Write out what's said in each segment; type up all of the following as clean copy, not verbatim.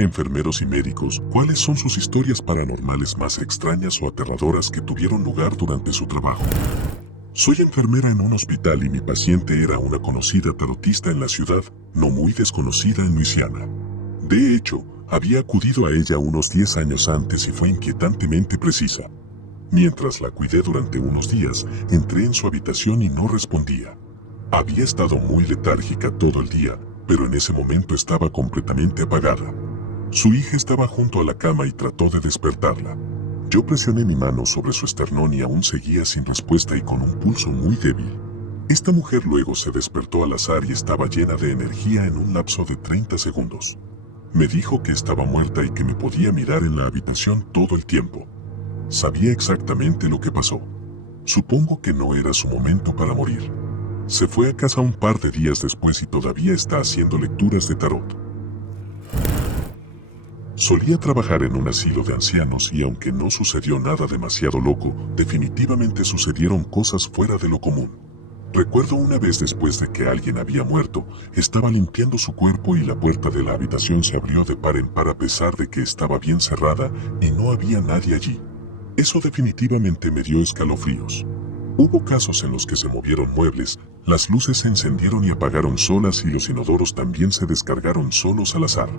Enfermeros y médicos, ¿cuáles son sus historias paranormales más extrañas o aterradoras que tuvieron lugar durante su trabajo? Soy enfermera en un hospital y mi paciente era una conocida tarotista en la ciudad, no muy desconocida en Luisiana. De hecho, había acudido a ella unos 10 años antes y fue inquietantemente precisa. Mientras la cuidé durante unos días, entré en su habitación y no respondía. Había estado muy letárgica todo el día, pero en ese momento estaba completamente apagada. Su hija estaba junto a la cama y trató de despertarla. Yo presioné mi mano sobre su esternón y aún seguía sin respuesta y con un pulso muy débil. Esta mujer luego se despertó al azar y estaba llena de energía en un lapso de 30 segundos. Me dijo que estaba muerta y que me podía mirar en la habitación todo el tiempo. Sabía exactamente lo que pasó. Supongo que no era su momento para morir. Se fue a casa un par de días después y todavía está haciendo lecturas de tarot. Solía trabajar en un asilo de ancianos y aunque no sucedió nada demasiado loco, definitivamente sucedieron cosas fuera de lo común. Recuerdo una vez después de que alguien había muerto, estaba limpiando su cuerpo y la puerta de la habitación se abrió de par en par a pesar de que estaba bien cerrada y no había nadie allí. Eso definitivamente me dio escalofríos. Hubo casos en los que se movieron muebles, las luces se encendieron y apagaron solas y los inodoros también se descargaron solos al azar.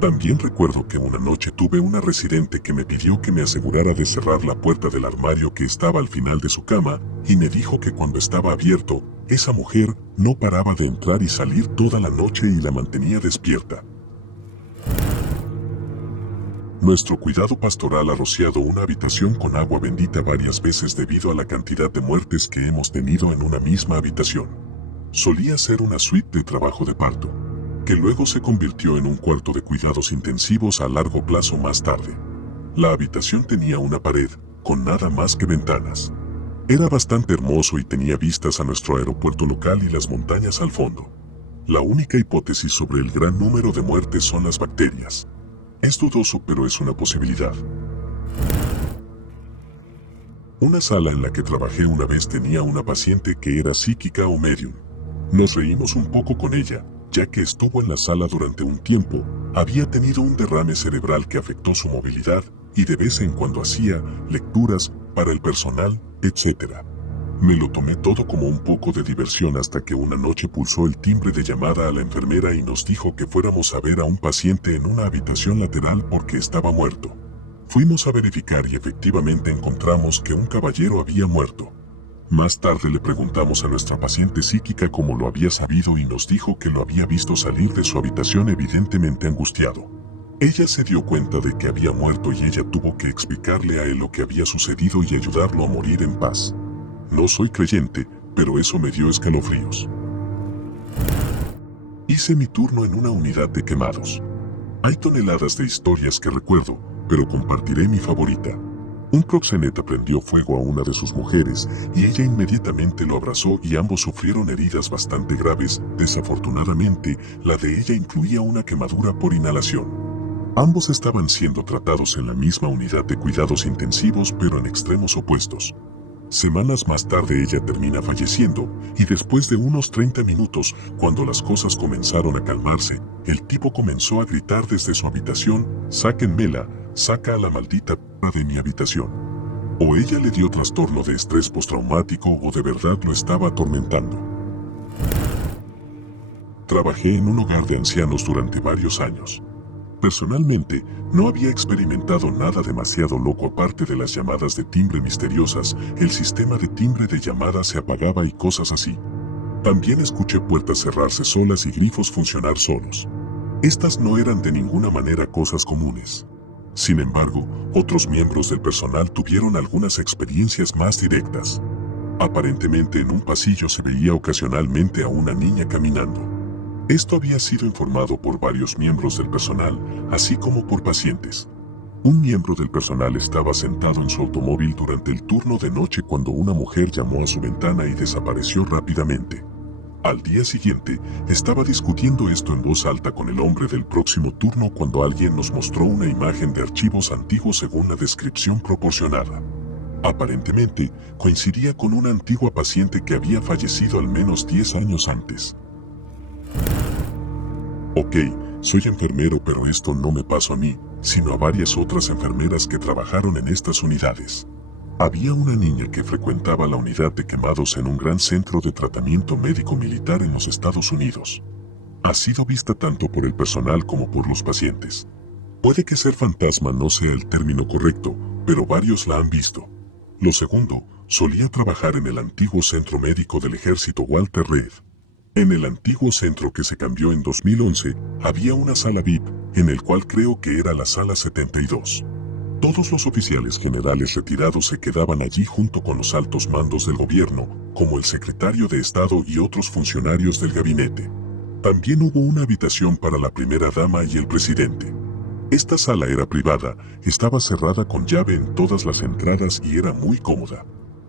También recuerdo que una noche tuve una residente que me pidió que me asegurara de cerrar la puerta del armario que estaba al final de su cama y me dijo que cuando estaba abierto, esa mujer no paraba de entrar y salir toda la noche y la mantenía despierta. Nuestro cuidado pastoral ha rociado una habitación con agua bendita varias veces debido a la cantidad de muertes que hemos tenido en una misma habitación. Solía ser una suite de trabajo de parto, que luego se convirtió en un cuarto de cuidados intensivos a largo plazo más tarde. La habitación tenía una pared, con nada más que ventanas. Era bastante hermoso y tenía vistas a nuestro aeropuerto local y las montañas al fondo. La única hipótesis sobre el gran número de muertes son las bacterias. Es dudoso, pero es una posibilidad. Una sala en la que trabajé una vez tenía una paciente que era psíquica o medium. Nos reímos un poco con ella, ya que estuvo en la sala durante un tiempo, había tenido un derrame cerebral que afectó su movilidad y de vez en cuando hacía lecturas para el personal, etc. Me lo tomé todo como un poco de diversión hasta que una noche pulsó el timbre de llamada a la enfermera y nos dijo que fuéramos a ver a un paciente en una habitación lateral porque estaba muerto. Fuimos a verificar y efectivamente encontramos que un caballero había muerto. Más tarde le preguntamos a nuestra paciente psíquica cómo lo había sabido y nos dijo que lo había visto salir de su habitación evidentemente angustiado. Ella se dio cuenta de que había muerto y ella tuvo que explicarle a él lo que había sucedido y ayudarlo a morir en paz. No soy creyente, pero eso me dio escalofríos. Hice mi turno en una unidad de quemados. Hay toneladas de historias que recuerdo, pero compartiré mi favorita. Un proxeneta prendió fuego a una de sus mujeres y ella inmediatamente lo abrazó y ambos sufrieron heridas bastante graves. Desafortunadamente, la de ella incluía una quemadura por inhalación. Ambos estaban siendo tratados en la misma unidad de cuidados intensivos pero en extremos opuestos. Semanas más tarde ella termina falleciendo y después de unos 30 minutos, cuando las cosas comenzaron a calmarse, el tipo comenzó a gritar desde su habitación: "Sáquenmela, saca a la maldita p*** de mi habitación". O ella le dio trastorno de estrés postraumático o de verdad lo estaba atormentando. Trabajé en un hogar de ancianos durante varios años. Personalmente, no había experimentado nada demasiado loco aparte de las llamadas de timbre misteriosas, el sistema de timbre de llamada se apagaba y cosas así. También escuché puertas cerrarse solas y grifos funcionar solos. Estas no eran de ninguna manera cosas comunes. Sin embargo, otros miembros del personal tuvieron algunas experiencias más directas. Aparentemente en un pasillo se veía ocasionalmente a una niña caminando. Esto había sido informado por varios miembros del personal, así como por pacientes. Un miembro del personal estaba sentado en su automóvil durante el turno de noche cuando una mujer llamó a su ventana y desapareció rápidamente. Al día siguiente, estaba discutiendo esto en voz alta con el hombre del próximo turno cuando alguien nos mostró una imagen de archivos antiguos según la descripción proporcionada. Aparentemente, coincidía con una antigua paciente que había fallecido al menos 10 años antes. Ok, soy enfermero, pero esto no me pasó a mí, sino a varias otras enfermeras que trabajaron en estas unidades. Había una niña que frecuentaba la unidad de quemados en un gran centro de tratamiento médico militar en los Estados Unidos. Ha sido vista tanto por el personal como por los pacientes. Puede que ser fantasma no sea el término correcto, pero varios la han visto. Lo segundo, solía trabajar en el antiguo centro médico del ejército Walter Reed. En el antiguo centro que se cambió en 2011, había una sala VIP, en el cual creo que era la sala 72. Todos los oficiales generales retirados se quedaban allí junto con los altos mandos del gobierno, como el secretario de Estado y otros funcionarios del gabinete. También hubo una habitación para la primera dama y el presidente. Esta sala era privada, estaba cerrada con llave en todas las entradas y era muy cómoda.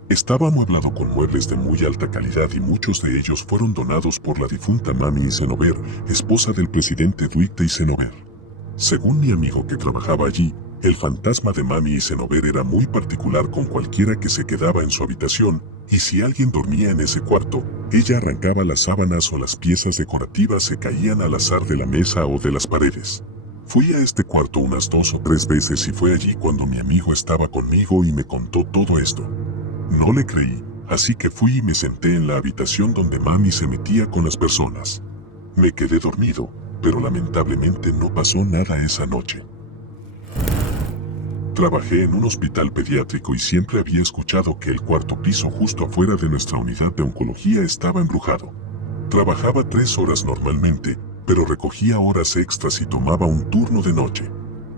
Estaba amueblado con muebles de muy alta calidad y muchos de ellos fueron donados por la difunta Mami Eisenhower, esposa del presidente Dwight Eisenhower. Según mi amigo que trabajaba allí, el fantasma de Mami Eisenhower era muy particular con cualquiera que se quedaba en su habitación, y si alguien dormía en ese cuarto, ella arrancaba las sábanas o las piezas decorativas se caían al azar de la mesa o de las paredes. Fui a este cuarto unas 2 o 3 veces y fue allí cuando mi amigo estaba conmigo y me contó todo esto. No le creí, así que fui y me senté en la habitación donde Mami se metía con las personas. Me quedé dormido, pero lamentablemente no pasó nada esa noche. Trabajé en un hospital pediátrico y siempre había escuchado que el cuarto piso justo afuera de nuestra unidad de oncología estaba embrujado. Trabajaba 3 horas normalmente, pero recogía horas extras y tomaba un turno de noche.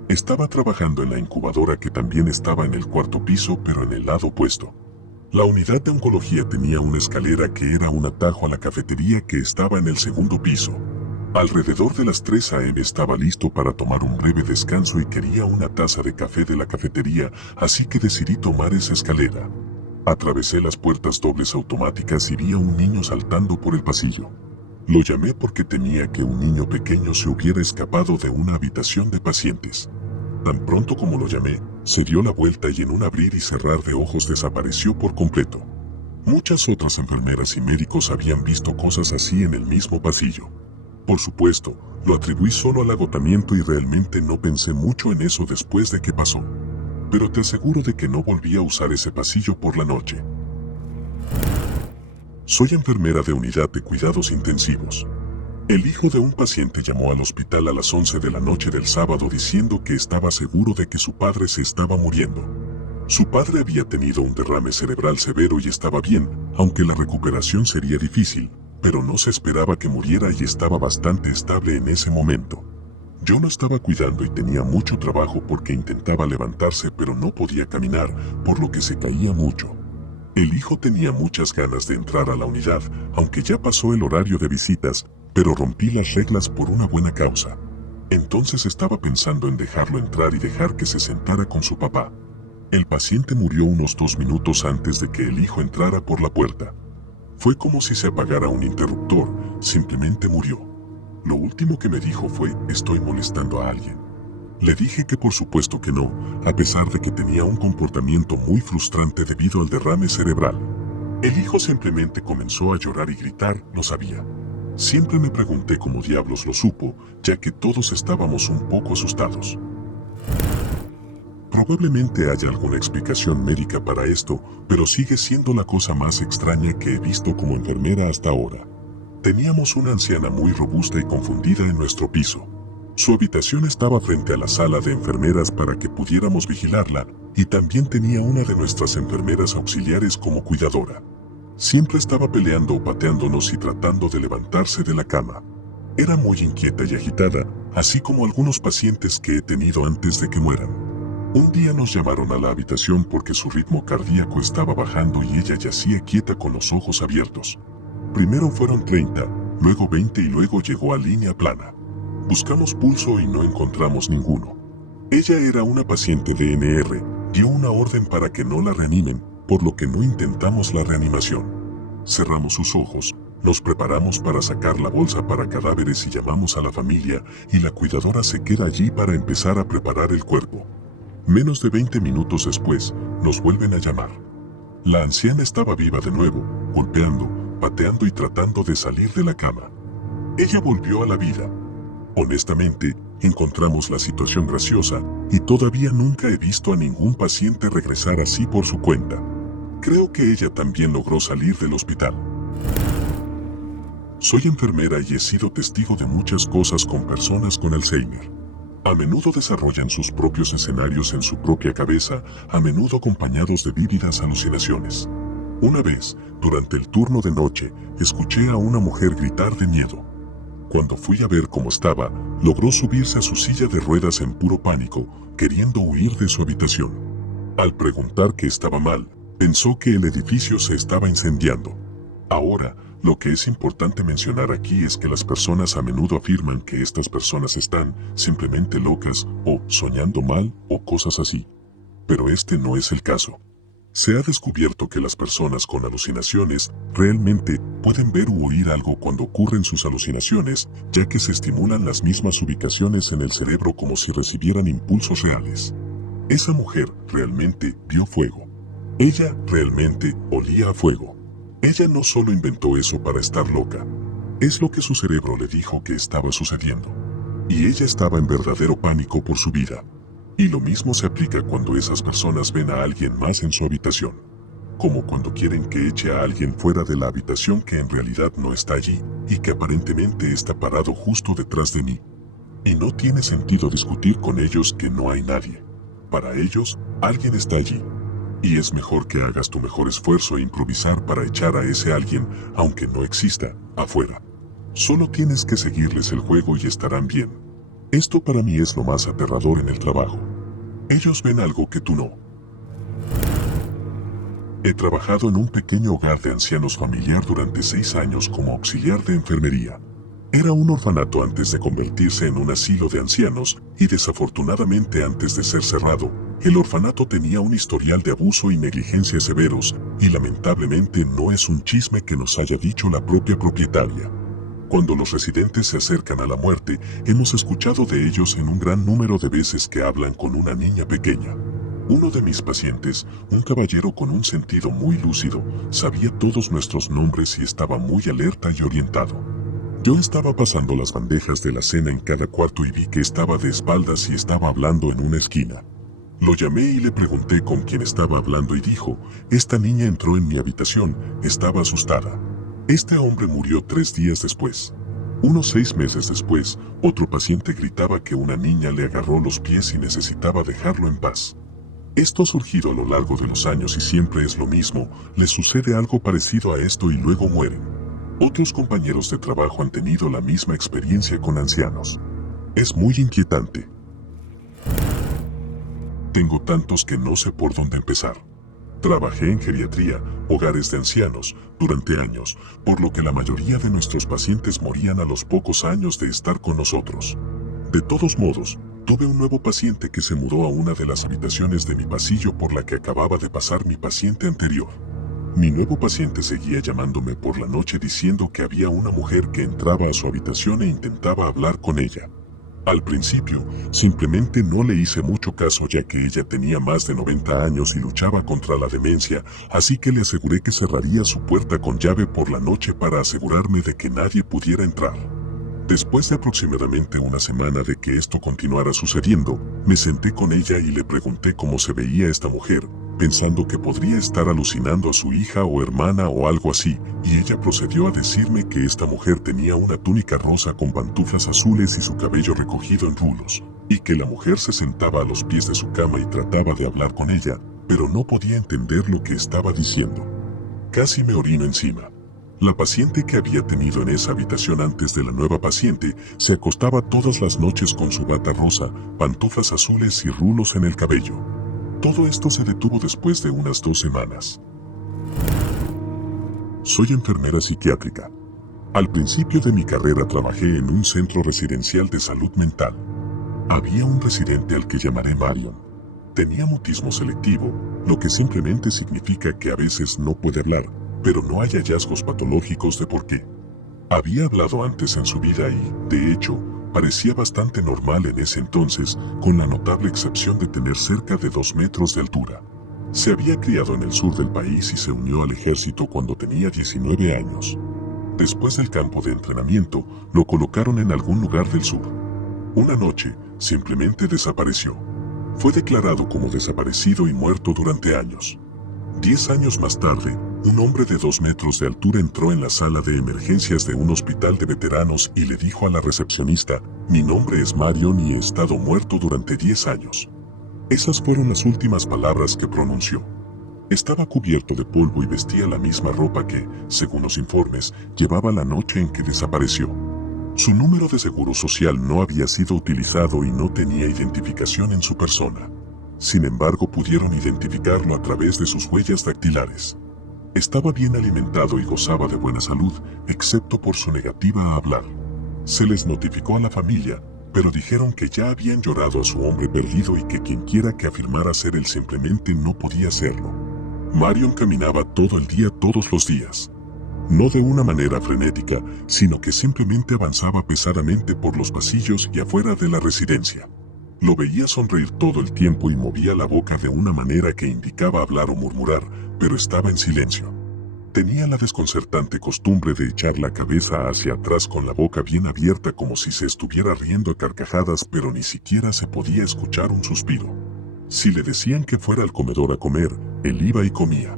Estaba trabajando en la incubadora que también estaba en el cuarto piso, pero en el lado opuesto. La unidad de oncología tenía una escalera que era un atajo a la cafetería que estaba en el segundo piso. Alrededor de las 3 a.m. estaba listo para tomar un breve descanso y quería una taza de café de la cafetería, así que decidí tomar esa escalera. Atravesé las puertas dobles automáticas y vi a un niño saltando por el pasillo. Lo llamé porque temía que un niño pequeño se hubiera escapado de una habitación de pacientes. Tan pronto como lo llamé, se dio la vuelta y en un abrir y cerrar de ojos desapareció por completo. Muchas otras enfermeras y médicos habían visto cosas así en el mismo pasillo. Por supuesto, lo atribuí solo al agotamiento y realmente no pensé mucho en eso después de que pasó. Pero te aseguro de que no volví a usar ese pasillo por la noche. Soy enfermera de unidad de cuidados intensivos. El hijo de un paciente llamó al hospital a las 11 de la noche del sábado diciendo que estaba seguro de que su padre se estaba muriendo. Su padre había tenido un derrame cerebral severo y estaba bien, aunque la recuperación sería difícil, pero no se esperaba que muriera y estaba bastante estable en ese momento. Yo lo estaba cuidando y tenía mucho trabajo porque intentaba levantarse pero no podía caminar, por lo que se caía mucho. El hijo tenía muchas ganas de entrar a la unidad, aunque ya pasó el horario de visitas, pero rompí las reglas por una buena causa. Entonces estaba pensando en dejarlo entrar y dejar que se sentara con su papá. El paciente murió unos 2 minutos antes de que el hijo entrara por la puerta. Fue como si se apagara un interruptor, simplemente murió. Lo último que me dijo fue, ¿estoy molestando a alguien? Le dije que por supuesto que no, a pesar de que tenía un comportamiento muy frustrante debido al derrame cerebral. El hijo simplemente comenzó a llorar y gritar, no sabía. Siempre me pregunté cómo diablos lo supo, ya que todos estábamos un poco asustados. Probablemente haya alguna explicación médica para esto, pero sigue siendo la cosa más extraña que he visto como enfermera hasta ahora. Teníamos una anciana muy robusta y confundida en nuestro piso. Su habitación estaba frente a la sala de enfermeras para que pudiéramos vigilarla, y también tenía una de nuestras enfermeras auxiliares como cuidadora. Siempre estaba peleando o pateándonos y tratando de levantarse de la cama. Era muy inquieta y agitada, así como algunos pacientes que he tenido antes de que mueran. Un día nos llamaron a la habitación porque su ritmo cardíaco estaba bajando y ella yacía quieta con los ojos abiertos. Primero fueron 30, luego 20 y luego llegó a línea plana. Buscamos pulso y no encontramos ninguno. Ella era una paciente de NR, dio una orden para que no la reanimen, por lo que no intentamos la reanimación. Cerramos sus ojos, nos preparamos para sacar la bolsa para cadáveres y llamamos a la familia, y la cuidadora se queda allí para empezar a preparar el cuerpo. Menos de 20 minutos después, nos vuelven a llamar. La anciana estaba viva de nuevo, golpeando, pateando y tratando de salir de la cama. Ella volvió a la vida. Honestamente, encontramos la situación graciosa y todavía nunca he visto a ningún paciente regresar así por su cuenta. Creo que ella también logró salir del hospital. Soy enfermera y he sido testigo de muchas cosas con personas con Alzheimer. A menudo desarrollan sus propios escenarios en su propia cabeza, a menudo acompañados de vívidas alucinaciones. Una vez, durante el turno de noche, escuché a una mujer gritar de miedo. Cuando fui a ver cómo estaba, logró subirse a su silla de ruedas en puro pánico, queriendo huir de su habitación. Al preguntar qué estaba mal, pensó que el edificio se estaba incendiando. Ahora, lo que es importante mencionar aquí es que las personas a menudo afirman que estas personas están simplemente locas o soñando mal o cosas así. Pero este no es el caso. Se ha descubierto que las personas con alucinaciones realmente pueden ver u oír algo cuando ocurren sus alucinaciones, ya que se estimulan las mismas ubicaciones en el cerebro como si recibieran impulsos reales. Esa mujer realmente vio fuego. Ella realmente olía a fuego. Ella no solo inventó eso para estar loca. Es lo que su cerebro le dijo que estaba sucediendo. Y ella estaba en verdadero pánico por su vida. Y lo mismo se aplica cuando esas personas ven a alguien más en su habitación. Como cuando quieren que eche a alguien fuera de la habitación que en realidad no está allí, y que aparentemente está parado justo detrás de mí. Y no tiene sentido discutir con ellos que no hay nadie. Para ellos, alguien está allí. Y es mejor que hagas tu mejor esfuerzo e improvisar para echar a ese alguien, aunque no exista, afuera. Solo tienes que seguirles el juego y estarán bien. Esto para mí es lo más aterrador en el trabajo. Ellos ven algo que tú no. He trabajado en un pequeño hogar de ancianos familiar durante 6 años como auxiliar de enfermería. Era un orfanato antes de convertirse en un asilo de ancianos, y desafortunadamente antes de ser cerrado, el orfanato tenía un historial de abuso y negligencia severos, y lamentablemente no es un chisme que nos haya dicho la propia propietaria. Cuando los residentes se acercan a la muerte, hemos escuchado de ellos en un gran número de veces que hablan con una niña pequeña. Uno de mis pacientes, un caballero con un sentido muy lúcido, sabía todos nuestros nombres y estaba muy alerta y orientado. Yo estaba pasando las bandejas de la cena en cada cuarto y vi que estaba de espaldas y estaba hablando en una esquina. Lo llamé y le pregunté con quién estaba hablando y dijo, esta niña entró en mi habitación, estaba asustada. Este hombre murió 3 días después. Unos 6 meses después, otro paciente gritaba que una niña le agarró los pies y necesitaba dejarlo en paz. Esto ha surgido a lo largo de los años y siempre es lo mismo, les sucede algo parecido a esto y luego mueren. Otros compañeros de trabajo han tenido la misma experiencia con ancianos. Es muy inquietante. Tengo tantos que no sé por dónde empezar. Trabajé en geriatría, hogares de ancianos, durante años, por lo que la mayoría de nuestros pacientes morían a los pocos años de estar con nosotros. De todos modos, tuve un nuevo paciente que se mudó a una de las habitaciones de mi pasillo por la que acababa de pasar mi paciente anterior. Mi nuevo paciente seguía llamándome por la noche diciendo que había una mujer que entraba a su habitación e intentaba hablar con ella. Al principio, simplemente no le hice mucho caso ya que ella tenía más de 90 años y luchaba contra la demencia, así que le aseguré que cerraría su puerta con llave por la noche para asegurarme de que nadie pudiera entrar. Después de aproximadamente una semana de que esto continuara sucediendo, me senté con ella y le pregunté cómo se veía esta mujer, pensando que podría estar alucinando a su hija o hermana o algo así, y ella procedió a decirme que esta mujer tenía una túnica rosa con pantuflas azules y su cabello recogido en rulos, y que la mujer se sentaba a los pies de su cama y trataba de hablar con ella, pero no podía entender lo que estaba diciendo. Casi me orino encima. La paciente que había tenido en esa habitación antes de la nueva paciente se acostaba todas las noches con su bata rosa, pantuflas azules y rulos en el cabello. Todo esto se detuvo después de unas 2 semanas. Soy enfermera psiquiátrica. Al principio de mi carrera trabajé en un centro residencial de salud mental. Había un residente al que llamaré Marion. Tenía mutismo selectivo, lo que simplemente significa que a veces no puede hablar, pero no hay hallazgos patológicos de por qué. Había hablado antes en su vida y, de hecho, parecía bastante normal en ese entonces, con la notable excepción de tener cerca de 2 metros de altura. Se había criado en el sur del país y se unió al ejército cuando tenía 19 años. Después del campo de entrenamiento, lo colocaron en algún lugar del sur. Una noche, simplemente desapareció. Fue declarado como desaparecido y muerto durante años. 10 años más tarde, un hombre de 2 metros de altura entró en la sala de emergencias de un hospital de veteranos y le dijo a la recepcionista: «Mi nombre es Marion y he estado muerto durante 10 años». Esas fueron las últimas palabras que pronunció. Estaba cubierto de polvo y vestía la misma ropa que, según los informes, llevaba la noche en que desapareció. Su número de seguro social no había sido utilizado y no tenía identificación en su persona. Sin embargo, pudieron identificarlo a través de sus huellas dactilares. Estaba bien alimentado y gozaba de buena salud, excepto por su negativa a hablar. Se les notificó a la familia, pero dijeron que ya habían llorado a su hombre perdido y que quienquiera que afirmara ser él simplemente no podía hacerlo. Marion caminaba todo el día todos los días. No de una manera frenética, sino que simplemente avanzaba pesadamente por los pasillos y afuera de la residencia. Lo veía sonreír todo el tiempo y movía la boca de una manera que indicaba hablar o murmurar, pero estaba en silencio. Tenía la desconcertante costumbre de echar la cabeza hacia atrás con la boca bien abierta como si se estuviera riendo a carcajadas, pero ni siquiera se podía escuchar un suspiro. Si le decían que fuera al comedor a comer, él iba y comía.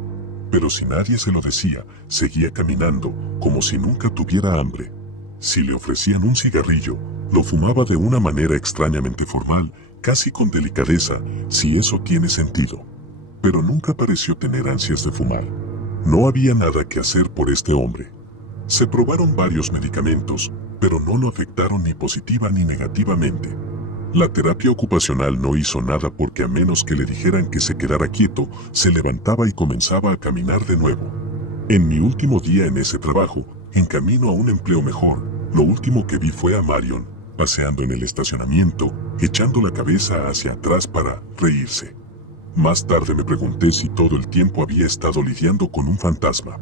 Pero si nadie se lo decía, seguía caminando, como si nunca tuviera hambre. Si le ofrecían un cigarrillo, lo fumaba de una manera extrañamente formal, casi con delicadeza, si eso tiene sentido. Pero nunca pareció tener ansias de fumar. No había nada que hacer por este hombre. Se probaron varios medicamentos, pero no lo afectaron ni positiva ni negativamente. La terapia ocupacional no hizo nada porque a menos que le dijeran que se quedara quieto, se levantaba y comenzaba a caminar de nuevo. En mi último día en ese trabajo, en camino a un empleo mejor, lo último que vi fue a Marion, paseando en el estacionamiento, echando la cabeza hacia atrás para reírse. Más tarde me pregunté si todo el tiempo había estado lidiando con un fantasma.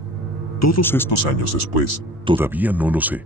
Todos estos años después, todavía no lo sé.